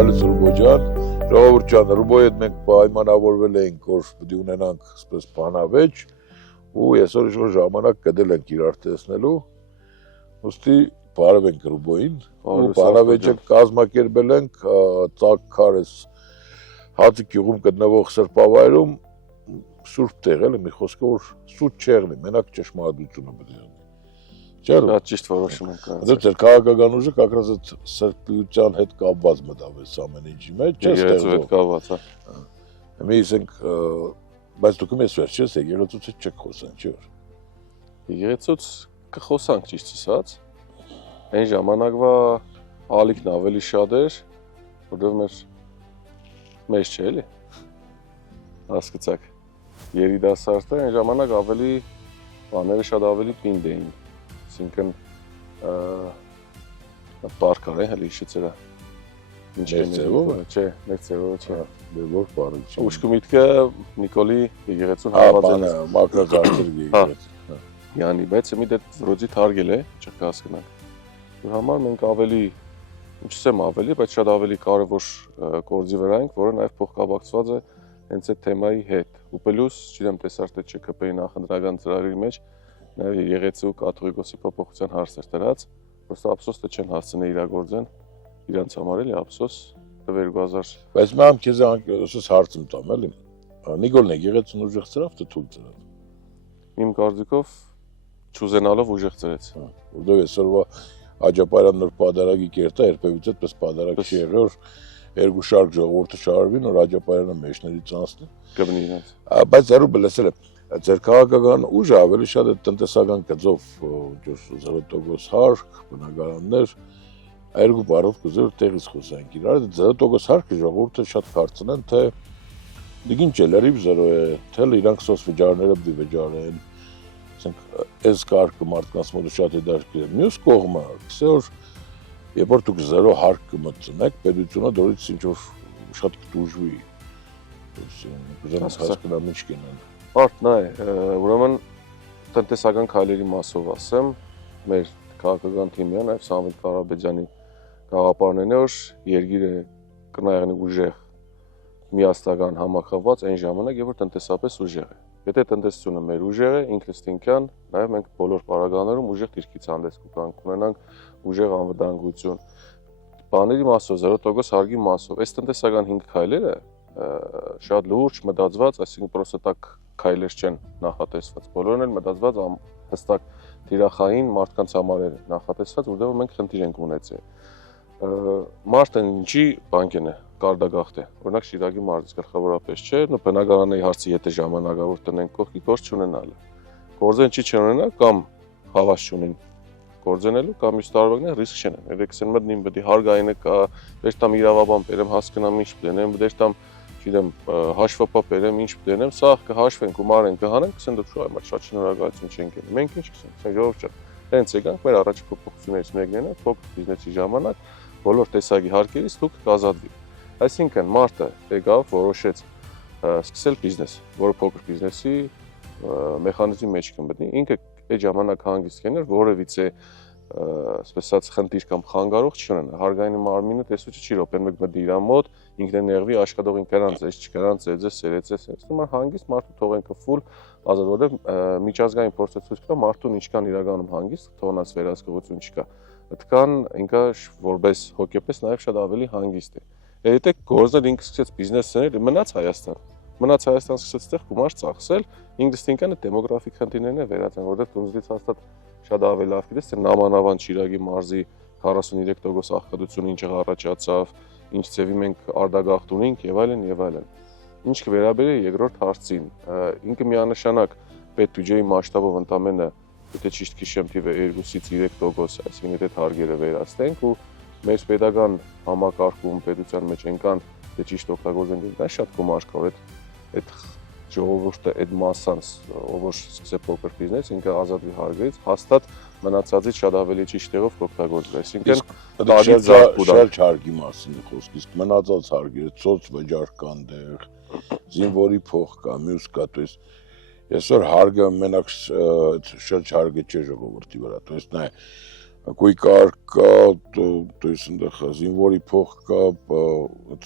Հալիս Ռուբոջան, ժողովուրդ ջան, Ռուբոյի հետ մենք պայմանավորվել էինք, որ պիտի ունենանք այսպես բանավեճ, ու այսօր ինչ-որ ժամանակ գտել ենք իրար տեսնելու, ուստի բարև ենք Ռուբոյին, ու բանավեճը կազմակերպել ենք Ծակ Քարես Հացի գյուղում գտնվող սրբավայրում, սուրբ տեղ էլի, մի խոսքով սուտ չեղնի, մենակ ճշմարտությունը պետք է Դա ճիշտ որոշում ենք կայացրել։ Դեռ քաղաքական ուժը կակրած այդ սրբության հետ կապված մտավեց ամեն ինչի մեջ, չէ՞ ստեղծել։ Հետ կապված, հա։ Մի ասենք, բայց դուք մեզ վերջ ես եկեղեցուց չեք խոսան, չէ՞ որ։ Եկեղեցուց կխոսանք ճիշտ ասած։ Այն ժամանակվա ալիքն ավելի շատ էր, որովհետև մեծ չէ էլի։ Հասկացաք։ Երիտասարդը այն ժամանակ ավելի բաները շատ ավելի պինդ էին։ Այսինքն պարկար է հələ հիշեցերա։ Ինչ ձևով է։ Չէ, մեծ ձևով չէ։ Դե որ բառը չէ։ Ուշքի միտքը Նիկոլի եկեղեցուն հավաձել է։ Մակրոզարդեր եկեղեցի։ Յանի, բայց մի դե վրոձի թարգել է, չկհասկանանք։ Որ համար մենք ավելի, ինչ ասեմ ավելի, բայց շատ ավելի կարևոր գործի վրա ենք, որը նաև փոխկապակցված է հենց այդ թեմայի հետ։ Ու պլյուս, չգիտեմ, տեսար թե ՉԿՊ-ի նախընտրական ծրագրի մեջ նաև եկեղեցու կաթողիկոսի փոփոխության հարցեր դրած, просто ափսոս թե չեն հասցնել իրագործեն, իրանց համար էլի ափսոս 2000։ Բայց մամ քեզ ասես հարցում տամ էլի։ Նիկոլն եկեղեցուն ուժեղ ծրավ թե թույլ ծրավ։ Իմ կարծիքով չուզենալով ուժեղ ծրեց։ Որտեղ այսօրվա Աջապարյան նոր պատարագի կերտա երբևից այդպես պատարագ չի եղել, որ երկու շարք ժողովուրդը շարվին, որ Աջապարյանը մեջներից անցնի։ Կբնի իրենց։ Բայց Ռուբը լսել եմ, ձեր քաղաքական ուժը ավելի շատ է տնտեսական գծով 0% հարկ, բնակարաններ, երկու բառով կուզել տեղից խոսենք իրար, 0% հարկը ժողովուրդը շատ կարծեն, թե դիգին ճելերիվ 0 է, թե իրանք սոցվիճարները պիտի վճարեն, ասենք այս կարգը մարդկանց մոտ շատ է դաշկել։ Մյուս կողմը, որ երբ որ դուք 0 հարկ կմտցնեք, պետությունը դորից ինչ որ շատ կտուժվի։ Կուզեմ հասկանամ ինչ կինեն։ Բարդ նա է, ուրեմն տնտեսական քայլերի մասով ասեմ, մեր քաղաքական թիմը, նաև Սամվել Ղարաբեջյանի գաղափարներն է, որ երկիրը կնայանի ուժեղ միասնական համախմբված այն ժամանակ, երբ որ տնտեսապես ուժեղ է։ Եթե տնտեսությունը մեր ուժեղ է, ինքնըստինքյան, նաև մենք բոլոր պարագաներում ուժեղ դիրքից հանդես կգանք, ունենանք ուժեղ անվտանգություն։ Բաների մասով, 0% հարկի մասով, այս տնտեսական 5 քայլերը շատ լուրջ մտածված, այսինքն պրոստը տակ քայլեր չեն նախատեսված, բոլորն են մտածված հստակ թիրախային մարդկանց համար են նախատեսված, որտեղ մենք խնդիր ենք ունեցել։ Մարդը ինչի բանկեն է, կարդագաղթ է, օրինակ Շիրակի մարզից գլխավորապես չէ, բնակարանի հարցի եթե ժամանակավոր տնենք կողքի գործ չունենալը։ Գործեն չի չունենալ կամ հավաս չունեն գործենելու կամ մյուս տարբերակն է ռիսկ չեն։ Երեք սենմդ նիմ պետք է հարգայինը կա, դեր տամ իրավաբան բերեմ հասկանամ ինչ դենեմ, դեր տամ չգիտեմ հաշվապա բերեմ ինչ դենեմ, սա կհաշվենք ու մարեն կհանենք, ասեն դու այ շատ շնորհակալություն չենք ելի։ Մենք ինչ կսենք, ասեն ժողովուրդ ջան, հենց եկանք մեր առաջի փոփոխություններից մեկն է, փոքր բիզնեսի ժամանակ բոլոր տեսակի հարկերից դուք կազատվի։ Այսինքն մարդը եկավ, որոշեց սկսել բիզնես, որը փոքր բիզնեսի մեխանիզմի մեջ կմտնի, ինքը այդ ժամանակ հանգիստ կներ, որևիցե ասես խնդիր կամ խանգարող չունենա։ Հարգային մարմինը տեսուչը չի րոպեն մեկ մտի իր մոտ, ինքն է նեղվի աշխատողին կրանց, այս չկրանց, ձեզ սերեցես, ասում են հանգիստ մարդու թողենք ֆուլ ազատ, որովհետև միջազգային փորձը ցույց կտա մարդուն ինչքան իրականում հանգիստ, թողնած վերահսկողություն չկա։ Այդքան ինքը որպես հոգեպես նաև շատ ավելի հանգիստ է։ Եթե գործել ինքը սկսեց բիզնեսներ, մնաց Հայաստան սկսեց այդտեղ գումար ծախսել, ինքնըստինքան դեմոգրաֆիկ խնդիրներն է վերացան, որովհետև տունզից հաստատ շատ ավելի լավ գիտես, թե նամանավան Շիրակի մարզի 43% աղքատությունը ինչը առաջացավ, ինչ ձևի մենք արդագաղթ ունենք եւ այլն եւ այլն։ Ինչ կվերաբերի երկրորդ հարցին, ինքը միանշանակ պետբյուջեի մասշտաբով ընդամենը, եթե ճիշտ հիշեմ, թիվը 2-ից 3%, այսինքն եթե թարգերը վերացնենք ու մեր պետական համակարգում պետության մեջ այնքան դե ճիշտ օգտագործենք, դա շատ գումար կա, այդ ժողովուրդը այդ մասսան, ով որ սկսել փոքր բիզնես, ինքը ազատվի հարգից, հաստատ մնացածից շատ ավելի ճիշտ տեղով կօգտագործվի, այսինքն շատ հարգի մասին է խոսքը, իսկ մնացած հարգերը ծոց վճար կան դեր, զինվորի փող կա, մյուս կա, то есть այսօր հարգը մենակ շատ հարգը չէ ժողովրդի վրա, то есть նա գույկար կա, то есть այնտեղ զինվորի փող կա,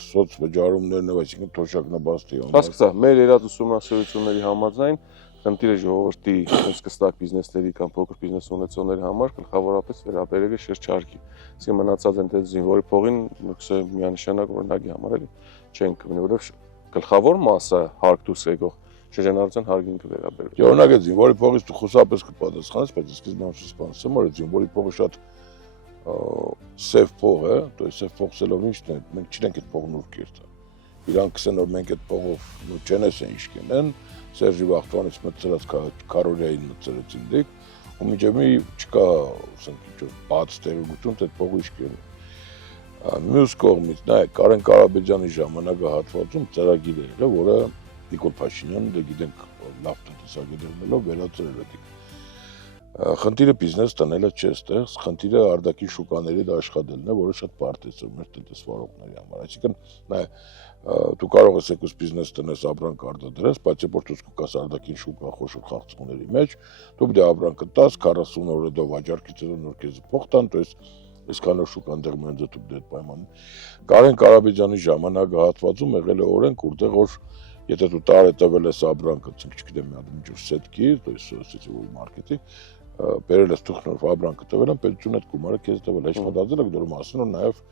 սոց վճարումներն եւ այսինքն թոշակնաբաստի համար։ Հասկացա, մեր երած ուսումնասիրությունների համաձայն խնդիրը ժողովրդի հսկստակ բիզնեսների կամ փոքր բիզնես ունեցողների համար գլխավորապես վերաբերել է շրջարկի։ Իսկ մնացած են դե զինվորի փողին նույնիսկ միանշանակ օրինակի համար էլի չեն կմնի, որովհետև գլխավոր մասը հարկ դուրս եկող շրջանառության հարգին կվերաբերվի։ Օրինակ է զինվորի փողից դու խուսափես կպատասխանես, բայց սկզբում սպանսում որ զինվորի փողը շատ սև փող է, то есть սև փողսելով ինչն է, մենք չենք այդ փողն ուր կերտա։ Իրանք ասեն որ մենք այդ փողով չենես են ինչ կենեն, Սերժի Վախտյանից մտցրած Կարորիային մտցրեցին դեք, ու միջևի չկա, ասենք ինչ-որ բաց տեղեկություն, այդ փողը ինչ կենի։ Մյուս կողմից նայ Կարեն Կարապետյանի ժամանակահատվածում ծրագիր է եղել, որը Նիկոլ Փաշինյանը դե գիտենք լավ տնտեսագետներով վերածրել է դիք։ Խնդիրը բիզնես տնելը չէ այստեղ, խնդիրը արտաքին շուկաների աշխատելն է, որը շատ պարտեզ է մեր տնտեսվարողների համար։ Այսինքն նայ դու կարող ես եկուս բիզնես տնես ապրանք արտադրես, բայց երբ որ դու կաս արտաքին շուկա խոշոր խաղցողների մեջ, դու պետք է ապրանքը տաս 40 օրը դու վաճառքից հետո նոր քեզ փող տան, то есть այսքանով շուկան դեռ մենձ դու դեպ պայման։ Կարեն Կարապետյանի ժամանակահատվածում եղել է օրենք, որտեղ որ եթե դու տարի տվել ես ապրանքը, չգիտեմ, մի հատ ինչ-որ սետքի, то есть սոցիալ մարքեթի, բերել ես թուխնով ապրանքը տվել են, պետությունը այդ գումարը քեզ տվել է, աշխատածել եք դրա մասին, ու նաև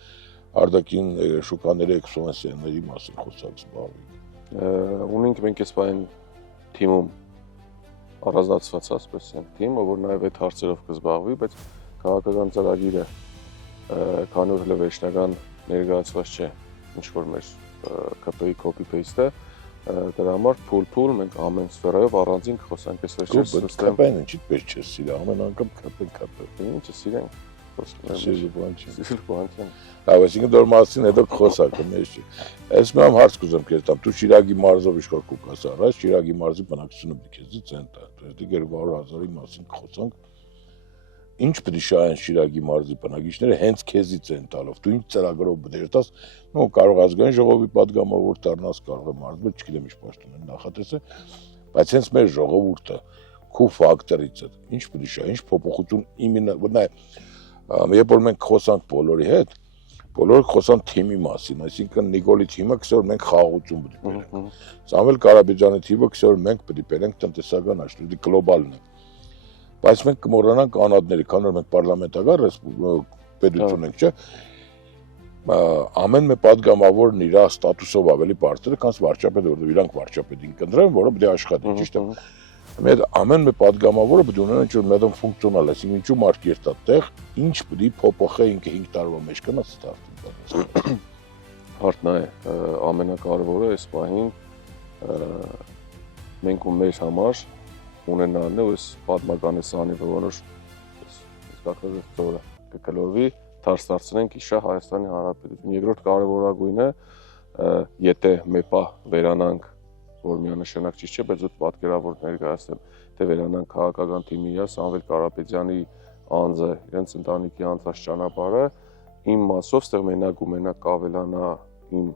արտաքին շուկաների էքսպոնենցիաների մասին խոսակ զբաղվի։ Ունենք մենք այս բան թիմում առանձնացված ասպես են թիմը, որ նաև այդ հարցերով կզբաղվի, բայց քաղաքական ծրագիրը քանի որ վերջնական ներկայացված չէ, ինչ որ մեր ԿՊ-ի copy paste-ը, դրա համար փուլ մենք ամեն սֆերայով առանձին կխոսանք այս վերջերս սիստեմ։ ԿՊ-ն ինչի պես չէ սիրա, ամեն անգամ ԿՊ։ Ինչը սիրենք։ Լավ, այսինքն դեռ մասին հետո կխոսակ մեզ չի։ Այս մամ հարց կուզեմ քեզ տամ, դու Շիրագի մարզով իշխոր կուկաս առաջ, Շիրագի մարզի բնակչությունը քեզից ցենտա, то есть 200,000-ի մասին կխոսանք։ Ինչ պետք է շահեն Շիրագի մարզի բնակիչները հենց քեզից են տալով, դու ինչ ծրագրով պետք է տաս, նո կարող ազգային ժողովի падգամավոր դառնաս, կարող է մարզվել, չգիտեմ ինչ պաշտոն են նախատեսը, բայց հենց մեր ժողովուրդը քու ֆակտորից է, ինչ պետք է շահ, ինչ փոփոխություն իմենա, նայ երբ որ մենք խոսանք բոլորի հետ, բոլորը խոսան թիմի մասին, այսինքն Նիկոլի թիմը քսոր մենք խաղաղություն պետք է բերենք։ Սամվել Կարապետյանի թիմը քսոր մենք պետք է բերենք տնտեսական աշխարհի գլոբալն է։ Բայց մենք կմոռանանք անհատների, քանի որ մենք պարլամենտական պետություն ենք, չէ՞։ Ամեն մի падգամավորն իր ստատուսով ավելի բարձր է, քան վարչապետը, որովհետև իրանք վարչապետին կընտրեն, որը պետք է աշխատի, ճիշտ է։ Մեր ամեն մի падգամավորը պետք է ունենա ինչ-որ մի հատ ֆունկցիոնալ, այսինքն ինչու մարդ երթա տեղ, ինչ պետք է փոփոխի ինքը 5 տարվա մեջ կնա ստարտին։ Հարթն է, ամենակարևորը այս պահին մենք ու մեր համար ունենալն է այս պատմական սանի որոշ իսկական ծորը կկլորվի, դարձ դարձնենք իշա Հայաստանի Հանրապետություն։ Երկրորդ կարևորագույնը, եթե մի պահ վերանանք, որ միանշանակ ճիշտ չէ, բայց դու պատկերավոր ներկայացնեմ, թե վերանանք քաղաքական թիմի Սամվել Կարապետյանի անձը, իրենց ընտանիքի անցած ճանապարհը, իմ մասով ստեղ մենակ ու մենակ կավելանա իմ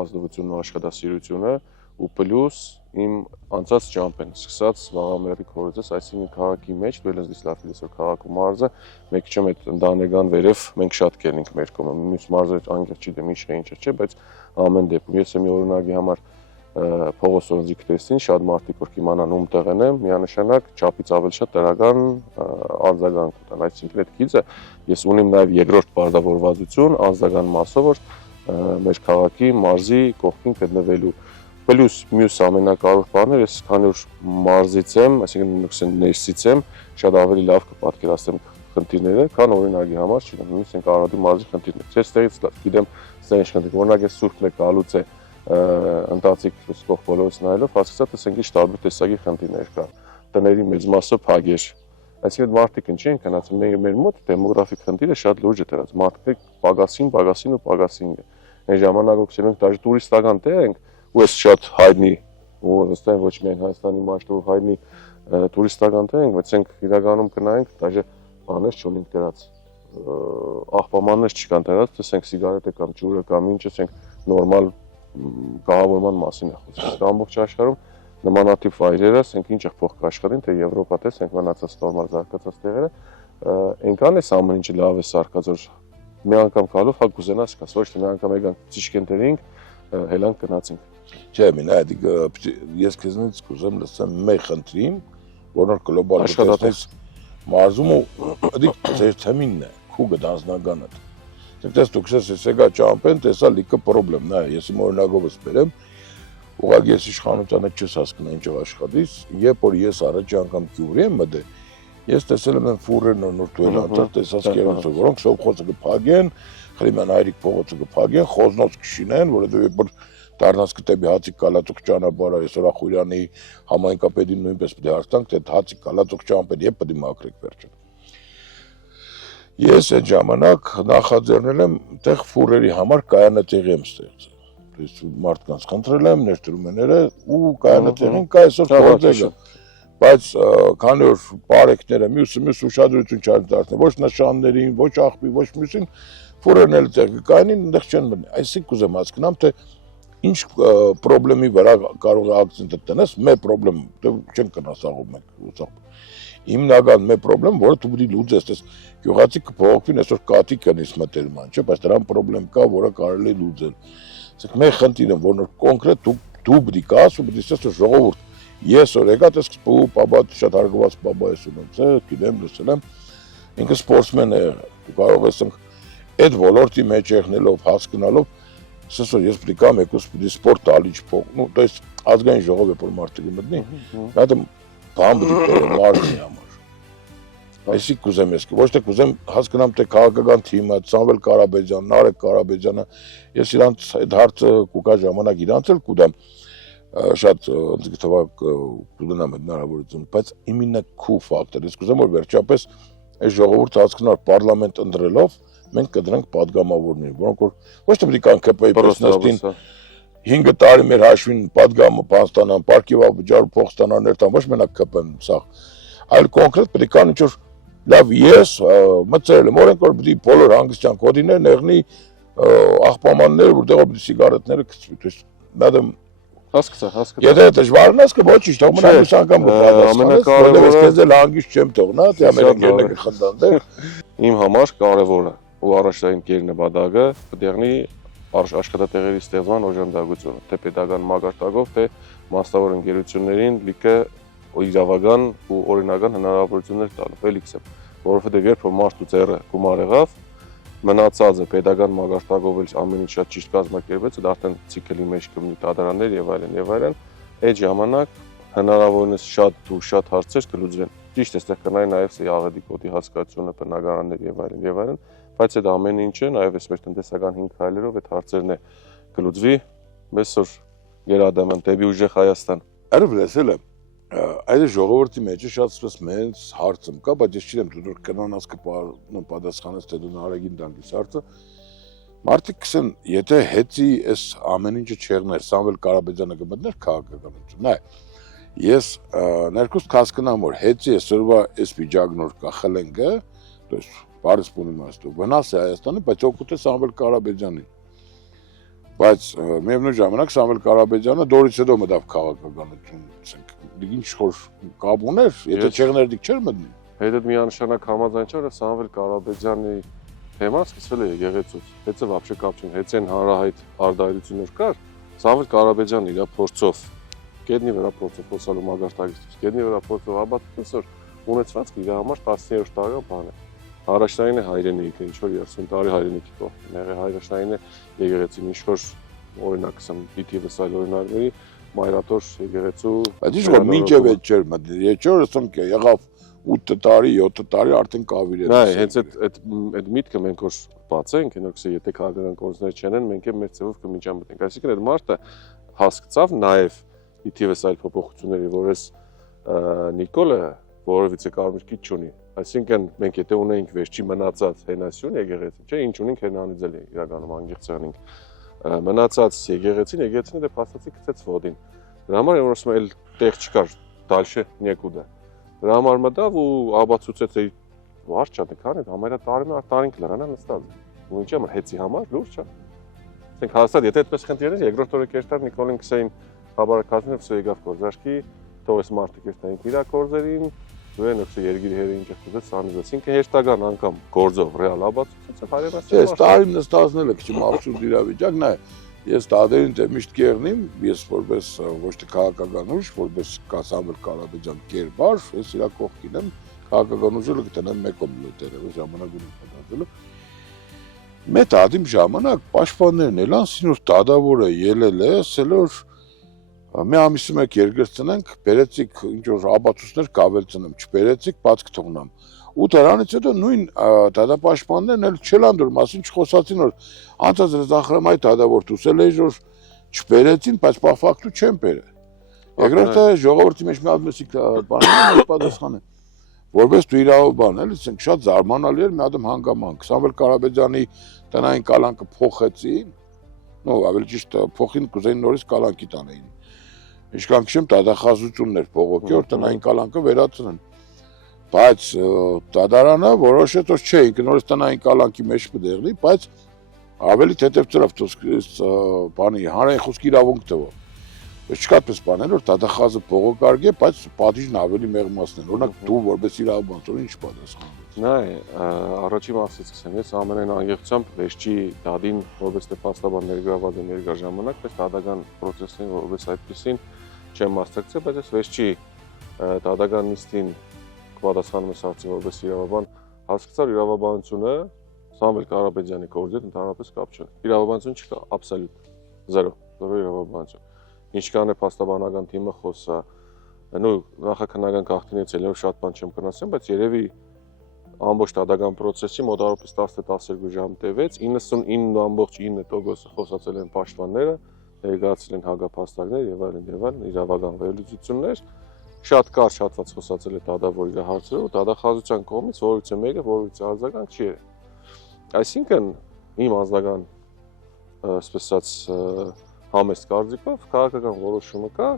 ազնվությունն ու աշխատասիրությունը ու պլյուս իմ անցած ճամփեն, սկսած Վաղամերի քորձից, այսինքն քաղաքի մեջ, դուելնս լավից որ քաղաքում մարզը, մեկ չեմ այդ ընտանեկան վերև մենք շատ կերնենք մեր կողմը, մյուս մարզեր անգամ չգիտեմ ինչ է, չէ, բայց ամեն դեպքում ես մի օրինակի համար Փողոս Օրենսգիր տեսին, շատ մարդիկ որ կիմանան ում տեղն է, միանշանակ չափից ավելի շատ տեղական արձագանք ունեն, այսինքն այդ գիծը ես ունեմ նաև երկրորդ բարդավորվածություն անձնական մասով, որ մեր քաղաքի մարզի կողքին գտնվելու Պլյուս մյուս ամենակարևոր բանը ես քանի որ մարզից եմ, այսինքն ներսից եմ, շատ ավելի լավ կպատկերացնեմ խնդիրները, քան օրինակի համար, չգիտեմ, նույնիսկ ենք Արարատի մարզի խնդիրները։ Ես ստեղից գիտեմ, ստեղ ինչ խնդիր, օրինակ ես Սուրբ մեկ գալուց է ընտանիք սկող բոլորս նայելով, հասկացա, տեսենք ինչ տարբեր տեսակի խնդիրներ կան։ Տների մեծ մասը փագեր։ Այսինքն մարդիկ ինչ են քննացել մեր մոտ դեմոգրաֆիկ խնդիրը շատ լուրջ է դրած։ Մարդիկ պագասին ու պագասին է։ Այն ժամանակ օգտվում ենք դաժե տուրիստական տեղ ենք, ու ես շատ հայտնի, ու վստահ ոչ միայն Հայաստանի մասշտաբով հայտնի տուրիստական տեղ ենք, բայց ենք իրականում կնայենք դաժե բաներ չունենք դրած։ Աղբամաններ չկան դրած, տեսենք սիգարետը կամ ջուրը կամ ինչ, ասենք նորմալ կահավորման մասին է խոսքը։ Ամբողջ աշխարհում նմանատիպ վայրերը, ասենք ինչ փող կաշխատեն, թե Եվրոպա տեսենք մնացած նորմալ զարգացած տեղերը, Այնքան է ամեն ինչը լավ է սարքած, որ մի անգամ գալով հա կուզենաս կաս, ոչ թե մի անգամ եկանք ծիշկենտերինք, հելանք գնացինք։ Չէ, մինա ես քեզնից կուզեմ լսեմ մեկ խնդրին, որ նոր գլոբալ Աշխատատես մարզումը դի ձեր թեմինն է, քուգը դանձնականդ։ Դες դուք ես եկա ճամփեն, տեսա լիքը խնդրեմ, նայ, ես իմ օրինակով սպերեմ, ուղղակի ես իշխանությանը չես հասկնա ինչ աշխատից, երբ որ ես առաջ անգամ Գյումրի եմ մտել, ես տեսել եմ ֆուրերն նոր տուելանտը, տեսած կերոնցը, որոնք սոփխոցը կփագեն, Խրիմյան հայրիկ փողոցը կփագեն, խոզնոց կշինեն, որովհետև երբ որ դառնաց կտեպի հացիկ կալածուկ ճանապարհը, այսօր Ախուրյանի համայնքապետին նույնպես պետք է հարցնանք, թե հացիկ կալածուկ ճանապարհը երբ պետք է մաքրեք վերջը։ Ես այդ ժամանակ նախաձեռնել եմ այդտեղ ֆուրերի համար կայանատեղի եմ ստեղծել։ Ես մարդկանց խնդրել եմ, ներդրումները ու կայանատեղին կա այսօր գործը։ Բայց քանի որ բարեկները մյուս ուշադրություն չեն դարձնում, ոչ նշաններին, ոչ աղբի, ոչ մյուսին, ֆուրերն էլ տեղ կայնին այնտեղ չեն մնա։ Այսինքն կուզեմ հասկանամ, թե ինչ խնդրի վրա կարող է ակցենտ տնես, մեր խնդրեմ, դե չեն կնասաղում մենք ուղղ։ Հիմնական մեր խնդրեմ, որը դու պիտի լուծես, դες գյուղացի կփողոքվին այսօր կատի կնես մտերման, չէ՞, բայց դրան խնդրեմ կա, որը կարելի է լուծել։ Իսկ մեր խնդիրը, որ նոր կոնկրետ դու պիտի կաս ու պիտի ասես ժողովուրդ Ես որ եկա տես ու պապա շատ հարգված պապա ես ունում, це գիտեմ, լսել եմ, ինքը սպորտսմեն է եղել, դու կարող ես այդ ոլորտի մեջ եղնելով, հասկանալով, ասես որ ես պիտի կամ եկուս պիտի սպորտ տալիչ փող, ну, то есть ազգային ժողով է որ մարդը գմտնի, դա բան պիտի բերեմ մարզի համար։ Այսինքն կուզեմ ես, ոչ թե կուզեմ հասկանամ թե քաղաքական թիմը, Սամվել Ղարաբեջյան, Նարեկ Ղարաբեջյանը, ես իրանց այդ հարցը կուկա ժամանակ իրանց էլ կուտամ շատ թվակ կունենամ այդ հնարավորություն, բայց իմенно քու ֆակտոր, ես կուզեմ որ վերջապես այս ժողովուրդը հասկանար պարլամենտ ընտրելով, մենք կդրանք падգամավորներ, որոնք որ ոչ թե պետք է ԿՊ-ի պես նստին 5 տարի մեր հաշվին падգամը բան ստանան, պարկեվա վճարու փող ստանան ներտան, ոչ մենակ ԿՊ-ն սա, այլ կոնկրետ պետք է ինչ որ լավ ես մտցրել եմ, օրենք որ պետք է բոլոր հանգստյան կոդիներ նեղնի աղբամաններ, որտեղ պետք է սիգարետները գցվի, то есть надо Հասկացա։ Եթե դժվարն ես կոչի, թող մնա մյուս անգամ ամենակարևորը ես քեզ էլ հանգիստ չեմ թողնա, թե ամերիկերն է կխնդան։ Իմ համար կարևորը ու առաջին կերնպատակը պետք է եղնի աշխատատեղերի ստեղծման օժանդակությունը, թե պետական մակարդակով, թե մասնավոր ընկերություններին լիքը իրավական ու օրինական հնարավորություններ տալու, էլիքս եմ, որովհետև երբ որ մարդու ծերը գումար եղավ, մնացածը պետական մակարդակով էլ ամեն ինչ շատ ճիշտ կազմակերպեց, դա արդեն ցիկլի մեջ կմնի դատարաններ եւ այլն եւ այլն, այդ ժամանակ հնարավորինս շատ ու շատ հարցեր կլուծվեն։ Ճիշտ է, այստեղ կնայի նաեւ աղետի կոդի հասկացությունը, բնակարաններ եւ այլն, բայց այդ ամեն ինչը նաեւ այսպես տնտեսական 5 քայլերով այդ հարցերն է կլուծվի, այսօր Գերադաման դեպի ուժեղ Հայաստան։ Արև լսել եմ Այդ ժողովրդի մեջ շատ սպես մեծ հարցում կա, բայց ես չգիտեմ դու կնանաս կպատասխանես թե դու Նարեկին տանքիս հարցը։ Մարդիկ կսեն, եթե հետի այս ամեն ինչը չեղներ, Սամվել Ղարաբեջյանը կմտներ քաղաքականություն։ Նայ, ես ներքուստ հասկանամ, որ հետի այսօրվա այս վիճակն որ կա խլենգը, то есть բարս պունիմաստով վնաս է Հայաստանի, բայց օգուտ է Սամվել Ղարաբեջյանին։ Բայց միևնույն ժամանակ Սամվել Ղարաբեջյանը դորից հետո մտավ քաղաքականություն, ասենք ինչ որ կապ ուներ, եթե չեղներ դիք չէր մտնի։ Հետո միանշանակ համաձայն չէ, որ Սամվել Ղարաբեջյանի թեման սկսվել է եղեցուց, հետո вообще կապ չունի, հետո այն հանրահայտ արտահայտություններ կար, Սամվել Ղարաբեջյանը իր փորձով, գետնի վրա փորձով խոսալու մագարտակից, գետնի վրա փորձով ապացուցեց, որ ունեցած իր համար 10-րդ տարեկան բան է։ Առաջնային է հայրենիքը, ինչ որ 30 տարի հայրենիքի կողքին, եղել հայրենիքն է եկեղեցին, ինչ որ օրինակ ասեմ, դիտիվս այլ օրինակների մայրաթոր եկեղեցու։ Բայց ինչ որ մինչև այդ չէր մտնել, եչորը ասենք եղավ 8 տարի, 7 տարի արդեն կավիրել։ Նայ, հենց այդ միտքը մենք որ բացենք, այնօքսե եթե քաղաքական կորձներ չեն, մենք էլ մեր ծևով կմիջամտնենք։ Այսինքն այդ մարդը հասկացավ նաև դիտիվս այլ փոփոխությունների, որ այս Նիկոլը որովիցե կարմիր չունի։ Այսինքն մենք եթե ունենք վերջի մնացած հենասյուն եկեղեցին, չէ, ինչ ունենք հենանիձել է իրականում անգիղցանինք։ Մնացած եկեղեցին դե փաստացի գցեց ոդին։ Դրա համար որ ասում էլ տեղ չկար, դալշե նեկուդա։ Դրա համար մտավ ու ապացուցեց էի վարչ չա դքան այդ համարյա տարին կլրանա նստած։ Ու ինչի համար հեծի համար լուրջ չէ։ Ասենք հաստատ եթե այդպես խնդիրներ երկրորդ օրը կերտար Նիկոլին քսեին խաբարը կազմել վсё եկավ կորզաշկի, թող էս մարդը կերտային իր կորզերին, Դու եք երգիրի հերը ինչ կուզես սանիզես, ինքը հեշտական անգամ գործով ռեալ աբացուցից հայրենասեր։ Ես տարին նստածնել եք չեմ աբսուրդ իրավիճակ, նայ, ես տադերին թե միշտ կերնիմ, ես որպես ոչ թե քաղաքական ուժ, որպես Սամվել Կարապետյան կերպար, ես իրա կողքին եմ, քաղաքական ուժը կտնեմ մեկում լուտերը, ժամանակ ունեմ պատասխանելու։ Մեծ ադիմ ժամանակ պաշտպաններն էլան, սինոր տադավորը ելել է, ասել որ մի ամիսի մեկ երկրծնենք, բերեցիք ինչ որ աբացույցներ կավելցնեմ, չբերեցիք, բաց կթողնամ։ Ու դրանից հետո նույն դատապաշտպաններն էլ չելան դուր մասին չխոսացին որ անցած ախրամայ դատավոր դուսել է որ չբերեցին, բայց ֆակտու չեն բերել։ Երկրորդը ժողովրդի մեջ մի հատ մեսիկ բաներ պատասխանը։ Որպես դու իրավաբան բան էլի, ասենք շատ զարմանալի էր մի հատ հանգամանք։ Սամվել Կարապետյանի տնային կալանքը փոխեցին, նո ավելի ճիշտ փոխին կուզեին նորից կալանքի տանեին։ Ինչքան քշեմ դատախազություններ փողոքի որ տնային կալանքը վերացնեն։ Բայց դատարանը որոշեց որ չէ, ինքը նորից տնային կալանքի մեջ կդեղնի, բայց ավելի թեթև ծրավ բանի հանրային խոսքի իրավունք տվող։ Չկա պես բաներ որ դատախազը փողոքարգ է, բայց պատիժն ավելի մեղմացնեն։ Օրինակ դու որպես իրավաբան ինչ պատասխանես։ Նայ, առաջի մասից սկսեմ, ես ամենայն անգեղությամբ վերջի դադին որպես նպաստաբան ներգրաված եմ երկար ժամանակ, պես դատական պրոցեսին որպես այդպեսին չեմ մասնակցել, բայց ես վերջի դատական նիստին պատասխանում եմ հարցին որպես իրավաբան, հասկացար իրավաբանությունը Սամվել Կարապետյանի գործի հետ ընդհանրապես կապ չունի։ Իրավաբանություն չկա, աբսոլյուտ 0 իրավաբանություն։ Ինչքան է փաստաբանական թիմը խոսա, նույն նախաքննական գաղտնիից էլ շատ բան չեմ կնասեմ, բայց երևի ամբողջ դատական process-ի մոտավորապես 10-12 ժամ տևեց, 99.9% խոսացել են պաշտպանները, ներկայացրել են հագափաստարկներ եւ այլն, իրավական վերլուծություններ, շատ կարճ հատված խոսացել է դատավոր իր հարցերով, դատախազության կողմից որից է մեկը, որից արձագանք չի եղել։ Այսինքն իմ անձնական այսպես ասած համեստ կարծիքով քաղաքական որոշումը կա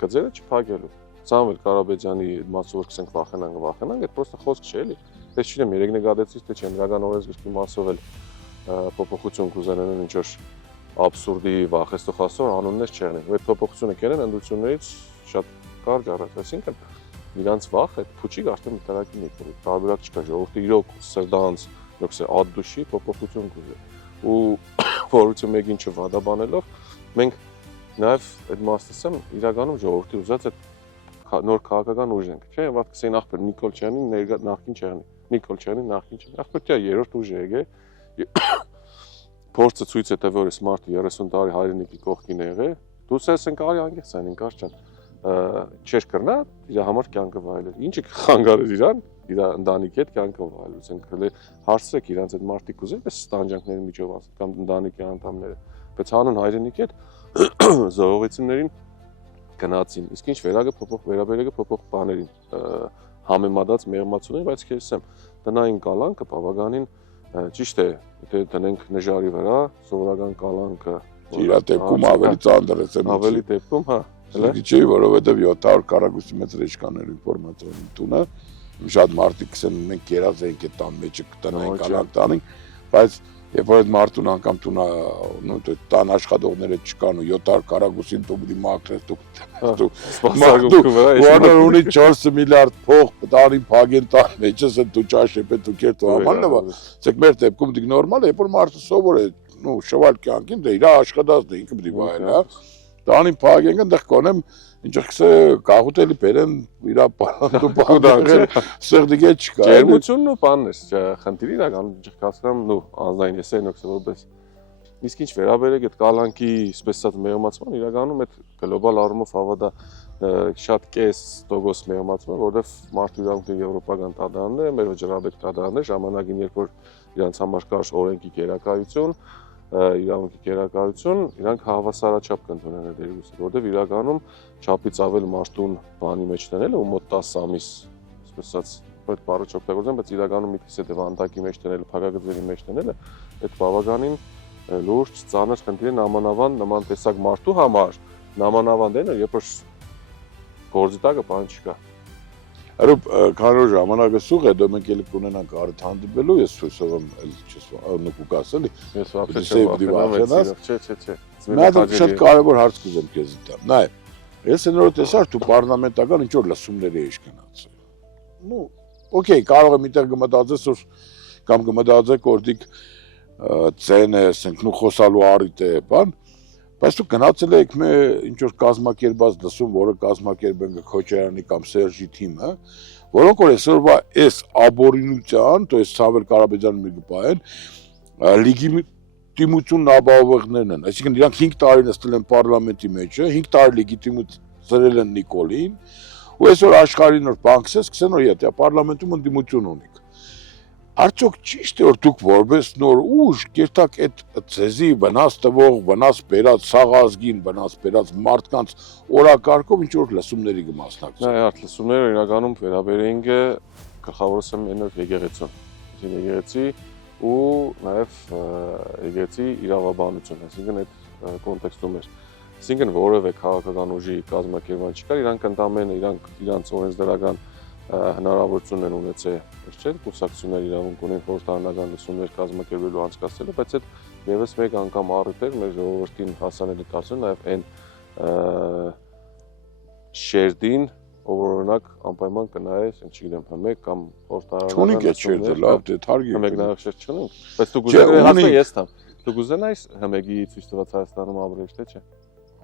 գծերը չփակելու։ Սամվել Կարապետյանի մասով կսենք վախենանք, այդ պրոստը խոսք չէ էլի։ Ես չգիտեմ, երեք նկատեցից թե չեմ իրական օրենսգրքի մասով էլ փոփոխություն կուզենան ինչ որ աբսուրդի վախեստող ասոր անուններ չեղնեն։ Այդ փոփոխությունը կերեն ընդդություններից շատ կարճ առաջ, այսինքն իրանց վախ այդ փուչիկ արդեն մտարակին է, տարբերակ չկա, ժողովուրդը իրոք սրդանց, նոքսե ադդուշի փոփոխություն կուզե։ Ու որություն մեկին չվադաբանելով մենք նաև այդ մասը իրականում ժողովրդի ուզած այդ նոր քաղաքական ուժ ենք, չէ՞, ված կսեին ախպեր Նիկոլչյանին նախքին չեղնի, Նիկոլչյանին նախքին չեղնի, ախպեր դա երրորդ ուժ է եկե։ Փորձը ցույց է տվել որ այս մարդը 30 տարի հայրենիքի կողքին է եղել, դուս ես են կարի անգեղ ցանին կարճ ջան, չէր կրնա իր համար կյանքը վայելել։ Ինչը կխանգարեր իրան, իր ընտանիքի հետ կյանքը վայելել, ասենք հարցրեք իրանց այդ մարդիկ ուզեն, պես ստանջանքների միջով ասել կամ ընտանիքի անդամները, բայց հանուն հայրենիքի հետ զողողություններին գնացին, իսկ ինչ վերաբերեգը փոփոխ բաներին, համեմատած մեղմացուներին, բայց քեզսեմ տնային կալանքը բավականին ճիշտ է, եթե տնենք նժարի վրա, սովորական կալանքը իրա դեպքում ավելի ծանր է, ավելի դեպքում, հա, չէ, որովհետև 700 կարագուսի մետր էջկաներ ինֆորմացիոն տունը, շատ մարդիկ կսեն մենք կերած ենք այդ տան մեջը տնային կալանք տանենք, բայց երբ որ այդ մարդուն անգամ տունը տան աշխատողները չկան ու 700 կարագուսին դու պիտի մաքրես դու ունի 4 միլիարդ փող տարին փագեն տան մեջս դու ճաշեպ դու կերտ նորմալ է ցեք մեր դեպքում դիք նորմալ է երբ որ մարդը սովոր է շվալ կյանքին դա իր աշխատածն է ինքը պիտի վայել հա տանին փագեն այնտեղ կոնեմ ինչ կսե կաղուտելի բերեն իր դու բանդաղել սեղդիգե չկա ջերմությունն ու բանն է խնդիրը իրական ճղկացրամ նու անձնային ես այն որպես իսկ ինչ վերաբերեք այդ կալանքի այսպես ասած մեղմացման իրականում այդ գլոբալ առումով հավատա շատ կես տոկոս մեղմացման որովհետև մարդու իրավունքի եվրոպական տադարանն է մեր վճռաբեկ տադարանն է ժամանակին երբ որ իրանց համար կար օրենքի կերակայություն իրավունքի կերակայություն, իրանք հավասարաչափ կընդունեն այդ երկուսը, որովհետև իրականում չափից ավել մարդուն բանի մեջ տնելը ու մոտ 10 ամիս, այսպես ասած, այդ բառը չօգտագործեմ, բայց իրականում մի քիչ հետև անտակի մեջ տնելը, փակագծերի մեջ տնելը, այդ բավականին լուրջ ծանր խնդիր է նամանավանդ նման տեսակ մարդու համար, նամանավանդ են, երբ որ գործի տակը բան չկա։ Արոբ քանի որ ժամանակը սուղ է, դու մենք ելի կունենանք առիթ հանդիպելու, ես ցույցով եմ նկուկ ասել, ես վախենամ, չէ։ Մի հատ շատ կարևոր հարց կուզեմ քեզ տամ։ Նայ, ես նոր տեսար դու պարլամենտական ինչ որ լսումների ես գնացել։ օքեյ, կարող եմ միտեղ գմտածես, որ կամ գմտածեք, որ դիք ծեն է, ասենք, խոսալու առիթ է, բան, բայց դու գնացել եք մե ինչ-որ կազմակերպած լսում, որը կազմակերպեն Քոչարյանի կամ Սերժի թիմը, որոնք որ այսօրվա այս աբորինության, то есть Սամվել Կարապետյանի մի գպային, լեգիտիմություն ապահովողներն են, այսինքն իրանք 5 տարի նստել են պարլամենտի մեջը, 5 տարի լեգիտիմություն ծրել են Նիկոլին, ու այսօր աշխարհի նոր բանկսը սկսեն որ եթե պարլամենտում ընդդիմություն ունիք։ Արդյոք ճիշտ է որ դուք որպես նոր ուժ կերտակ այդ ցեզի վնաս տվող, վնաս բերած սաղազգին, վնաս բերած մարդկանց օրակարգով ինչ որ լսումների կմասնակցեք։ Նայ, արդ լսումները իրականում վերաբերեին է գլխավորս եմ այնով եկեղեցուն։ Այսինքն եկեղեցի ու նաև եկեղեցի իրավաբանություն, այսինքն այդ կոնտեքստում էր։ Այսինքն որևէ քաղաքական ուժի կազմակերպման չկար, իրանք ընդամենը իրանց օրենսդրական հնարավորություն են ունեցել, չէ՞, կուրսակցություններ իրավունք ունեն խորհրդարանական լսումներ կազմակերպելու անցկացնելու, բայց այդ եւս մեկ անգամ առիթ էր մեր ժողովրդին հասանելի դարձնել նաև այն շերտին, ով օրինակ անպայման կնայես, չգիտեմ, հմեկ կամ խորհրդարանական շերտը լավ դե թարգի։ Հմեկ նաև շերտ չունենք, բայց դու կուզենայիր ես տամ։ Դու կուզենայիր հմեգի ցույց տված Հայաստանում ապրել, թե՞ չէ։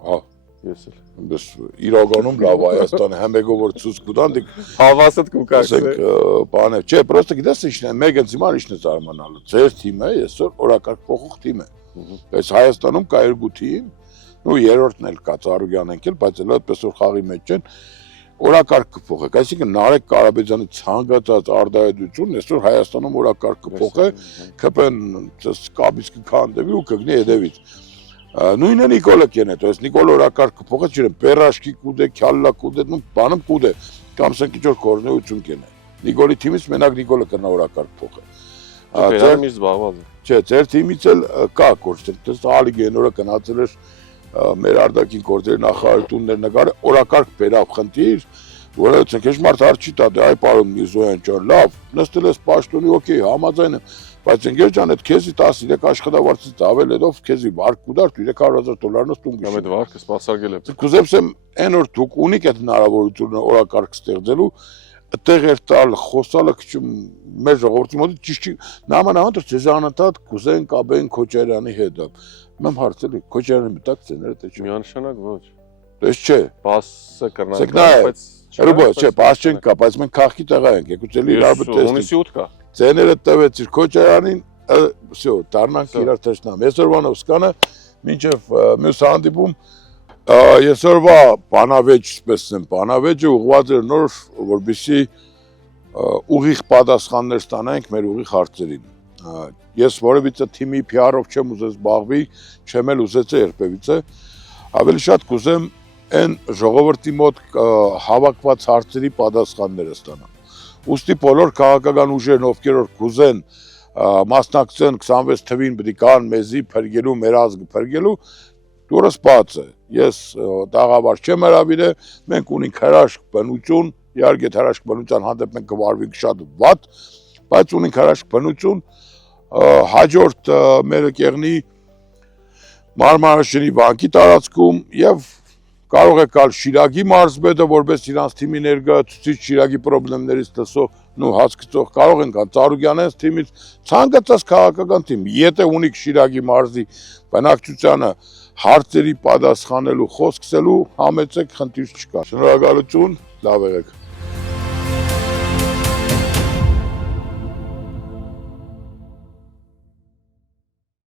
Հա Ես էլ։ Բայց իրականում լավ Հայաստանը համեգով որ ցույց կտան, դիք հավաստ կուկաս։ Բանը, չէ, պրոստը գիտես ինչն է, մեկ ինձ հիմա ինչն է զարմանալու։ Ձեր թիմը այսօր օրակարգ փոխող թիմ է։ Բայց Հայաստանում կա երկու թիմ, ու երրորդն էլ կա Ծառուկյանն էլ, բայց էլ այդպես որ խաղի մեջ են օրակարգ կփոխեք։ Այսինքն Նարեկ Կարապետյանի ցանկացած արտահայտություն այսօր Հայաստանում օրակարգ կփոխե, ԿՊ-ն կապից կքանդվի ու կգնի հետևից։ Նույնը Նիկոլը կենե, то есть Նիկոլը օրակարգ կփոխե, չեմ, Պերաշկի կուդե, Քյալլա կուդե, նու բանում կուդե, կամ սենք ինչ-որ կորնեություն կենե։ Նիկոլի թիմից մենակ Նիկոլը կնա օրակարգ փոխե։ Ձեր միշտ զբաղված է։ Չէ, ձեր թիմից էլ կա կորցել, դες ալի գենորը գնացել էր մեր արտաքին գործերի նախարարություններ նկարը օրակարգ բերավ խնդիր, որը ցնքեշ մարդ արչի տա, դե այ պարոն Միրզոյան ջան, լավ, նստել ես պաշտոնի, օքեյ, համաձայն եմ, բայց ընկեր ջան, այդ քեզի 13 աշխատավարձից ավել հետով քեզի վարկ կուդար $300,000 տուն գիշեր։ Այդ վարկը սպասարկել է։ Կուզեմ այն որ դուք ունիք այդ հնարավորությունը օրակարգ ստեղծելու, այդտեղ էր տալ խոսալը քիչ մեր ժողովրդի մոտ ճիշտ չի, նամանավանդ որ ցեզ անընդհատ կուզեն կապեն Քոչարյանի հետ։ Մեմ հարցել եք Քոչարյանի մտակ ցեները թե չէ։ Միանշանակ ոչ։ Դες չէ։ Բասը կրնանք, բայց Ռուբո, չէ, բաս չեն կա, բայց մենք քաղաքի տղա ենք, եկուց էլի լավ տեսնենք։ Ունիսի 8 կա։ Ձեները տվեցիր Քոչարյանին, всё, դառնանք իրար տեսնամ։ Այսօրվանով սկանը, մինչև մյուս հանդիպում այսօրվա բանավեճ, ասես եմ, բանավեճը ուղղված էր նոր, որպեսզի ուղիղ պատասխաններ ստանանք մեր ուղիղ հարցերին։ Ես որևիցե թիմի PR-ով չեմ ուզել զբաղվի, չեմ էլ ուզեցել երբևիցե, ավելի շատ կուզեմ այն ժողովրդի մոտ հավաքված հարցերի պատասխանները ստանամ։ Ուստի բոլոր քաղաքական ուժերն ովքեր որ կուզեն մասնակցեն 26 թվին պետք է կան մեզի փրկելու, մեր ազգը փրկելու, դուրս բաց է։ Ես տաղավար չեմ հրավիրել, մենք ունենք հրաշք բնություն, իհարկե հրաշք բնության հանդեպ մենք կվարվենք շատ վատ, բայց ունենք հրաշք բնություն, հաջորդ մեր կեղնի Մարմարաշենի վանքի տարածքում եւ կարող է գալ Շիրակի մարզպետը, որպես իրանց թիմի ներկայացուցիչ Շիրակի խնդիրներից լսող նու հասկացող կարող են գալ Ծառուկյանենց թիմից ցանկացած քաղաքական թիմ, եթե ունիք Շիրակի մարզի բնակչությանը հարցերի պատասխանելու խոսքսելու համեցեք խնդիր չկա։ Շնորհակալություն, լավ եղեք։